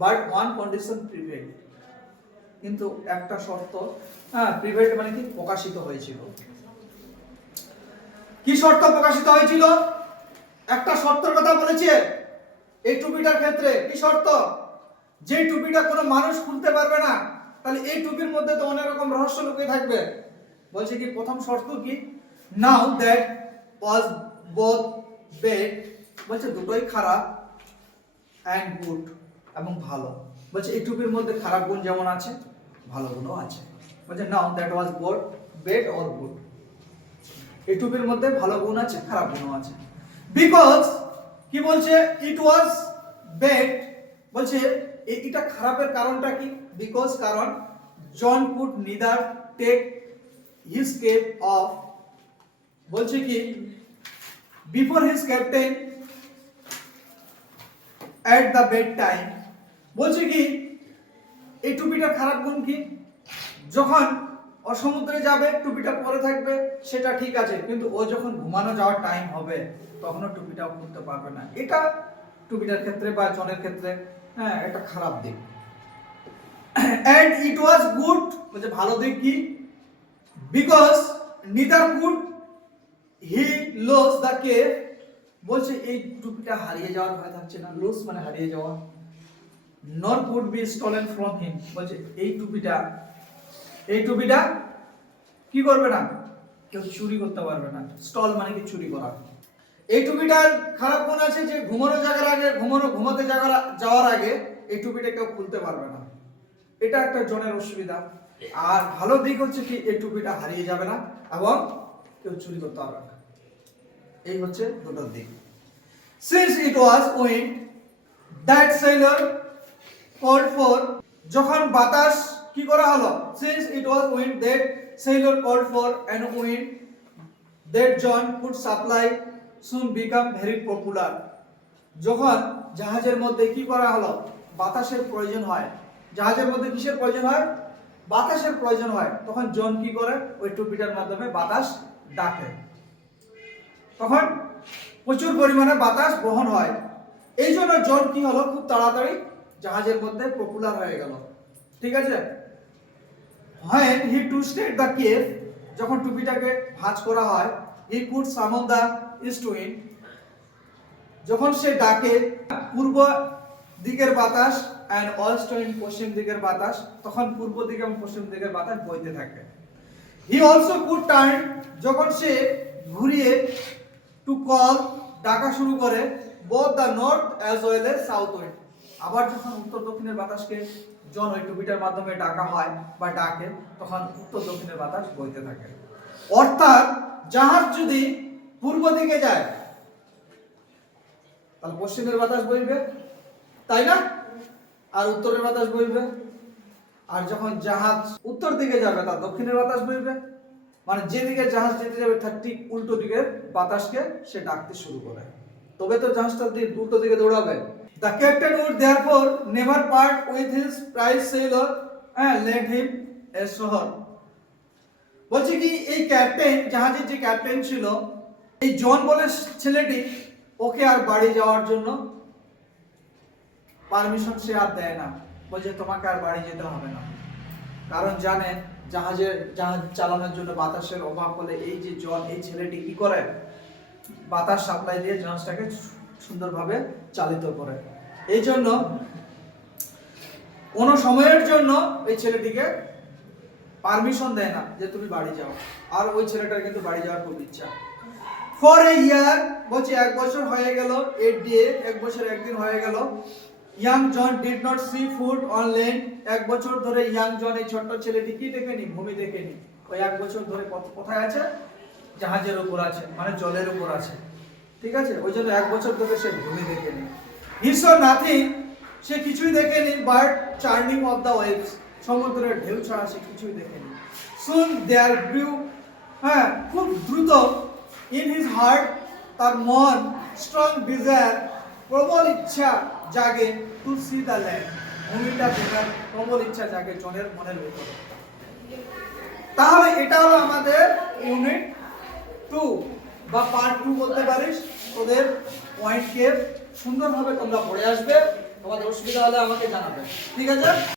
But one condition prevail, কিন্তু একটা শর্ত, হ্যাঁ প্রিভেইল মানে কি প্রকাশিত হয়েছিল। কি শর্ত প্রকাশিত হয়েছিল? একটা শর্তের কথা বলেছে এই টুপিটার ক্ষেত্রে। কি শর্ত? যে টুপিটা কোনো মানুষ খুলতে পারবে না, তাহলে এই টুপির মধ্যে তো অনেক রকম রহস্য লুকিয়ে থাকবে। বলছে কি প্রথম শর্ত কি, now that was both bed, বলছে দুটোই খারাপ, অ্যান্ড গুড এবং ভালো। বলছে এই টুপির মধ্যে খারাপ গুণ যেমন আছে ভালো গুণও আছে। বলছে now that was both bed or good, এই টুপির মধ্যে ভালো গুণ আছে খারাপ গুণও আছে। বিকজ কি বলছে, ইট ওয়াজ বেড, বলছে এটা খারাপের কারণটা কি? বিকজ কারণ John could neither take his cap off, বলছে কি before his captain at the bed time. বলছে কি এই টুপিটার খারাপ গুণ কি, যখন ও সমুদ্রে যাবে টুপিটা পরে থাকবে সেটা ঠিক আছে, কিন্তু ও যখন ঘুমানো যাওয়ার টাইম হবে তখনও টুপিটাও খুলতে পারবে না। এটা টুপিটার ক্ষেত্রে বা জনের ক্ষেত্রে হ্যাঁ একটা খারাপ দিক। এন্ড ইট ওয়াজ গুড, বলছে ভালো দিক কি, because neither could he lose the cap, বলছে এই টুপিটা হারিয়ে যাওয়ার ভয় থাকছে না, লস মানে হারিয়ে যাওয়া, নর could be stolen from him, বলছে এই টুপিটা কি করবে না, কেউ চুরি করতে পারবে না। স্টল মানে কি চুরি করা। এই টুপিটার খারাপ গুণ আছে যে ঘুমাতে যাওয়ার আগে এই টুপিটা কেউ খুলতে পারবে না, এটা একটা জনের অসুবিধা। আর ভালো দিক হচ্ছে কি এই টুপিটা হারিয়ে যাবে না এবং কেউ চুরি করতে পারবে না, এই হচ্ছে দুটো দিক। Since it was wind that sailor called for, যখন বাতাস কি করা হলো, since it was wind that sailor called for, and wind that John could supply soon become very popular, যখন জাহাজের মধ্যে কি করা হলো, বাতাসের প্রয়োজন হয়, জাহাজের মধ্যে কিসের প্রয়োজন হয়, বাতাসের প্রয়োজন হয়, তখন জন কি করে ওই টুপিটার মাধ্যমে বাতাস ডাকে, তখন প্রচুর পরিমাণে বাতাস বহন হয়। এই জন্য জন কি হলো, খুব তাড়াতাড়ি জাহাজের মধ্যে পপুলার হয়ে গেল। ঠিক আছে। when he twisted the cape, যখন টুপিটাকে ভাঁজ করা হয়, he could summon the east wind, যখন সে ডাকে পূর্ব দিকের বাতাস and west wind, পশ্চিম দিকের বাতাস, তখন পূর্ব দিক এবং পশ্চিম দিকের বাতাস বইতে থাকে। he also could turn, যখন সে ঘুরিয়ে to call, ডাকা শুরু করে both the north as well as south wind, আবার যখন উত্তর দক্ষিণের বাতাসকে জন ওই টুপিটার মাধ্যমে ডাকা হয় বা ডাকে, তখন উত্তর দক্ষিণের বাতাস বইতে থাকে। অর্থাৎ জাহাজ যদি পূর্ব দিকে যায় তাহলে পশ্চিমের বাতাস বইবে, তাই না, আর উত্তরের বাতাস বইবে, আর যখন জাহাজ উত্তর দিকে যাবে তার দক্ষিণের বাতাস বইবে, মানে যেদিকে জাহাজ যেতে যাবে তার ঠিক উল্টো দিকের বাতাসকে সে ডাকতে শুরু করে, তবে তো জাহাজটা উল্টো দিকে দৌড়াবে। The captain would therefore never part with his prize sailor and lend him a shore, বলছে কি এই ক্যাপ্টেন, জাহাজের যে ক্যাপ্টেন ছিল এই জন বলে ছেলেটি, ওকে আর বাড়ি যাওয়ার জন্য পারমিশন সে আর দেয় না, বলছে তোমাকে আর বাড়ি যেতে হবে না, কারণ জানে জাহাজ চালানোর জন্য বাতাসের অভাব হলে এই যে জন, এই ছেলেটি কি করে বাতাস সাপ্লাই দিয়ে জাহাজটাকে সুন্দরভাবে চালিত করে। এই জন্য কোন সময়ের জন্য এই ছেলেটিকে পারমিশন দেয় না যে তুমি বাড়ি যাও, আর ওই ছেলেটার কিন্তু বাড়ি যাওয়ার খুব ইচ্ছা। ফর এ ইয়ার, বলছে এক বছর হয়ে গেল, 8 ডে, এক বছর একদিন হয়ে গেল, young John did not see food on land, এক বছর ধরে ইয়াং জন এই ছোট্ট ছেলেটি কি দেখেনি, ভূমি দেখেনি, ওই এক বছর ধরে কোথায় আছে, জাহাজের উপর আছে, মানে জলের উপর আছে। ঠিক আছে, ওই জন্য এক বছর ধরে সে ভূমি দেখেনি। হি স নাথিং, সে কিছুই দেখেনি, but churning of the waves, সমুদ্রের ঢেউ ছাড়া সে কিছুই দেখেনি। সুন দেয়ার গ্রিউ, হ্যাঁ খুব দ্রুত, ইন হিজ হার্ট, তার মন, স্ট্রং ডিজায়ার, প্রবল ইচ্ছা জাগে, টু সি দ্য ল্যান্ড, ভূমিটা দেখার প্রবল ইচ্ছা জাগে জনের মনের ভিতরে। তাহলে এটা হলো আমাদের ইউনিট 2 বা পার্ট 2 বলতে পারিস। তোদের পয়েন্টকে সুন্দরভাবে তোমরা পড়ে আসবে তোমাদের অসুবিধা হলে আমাকে জানাবে, ঠিক আছে?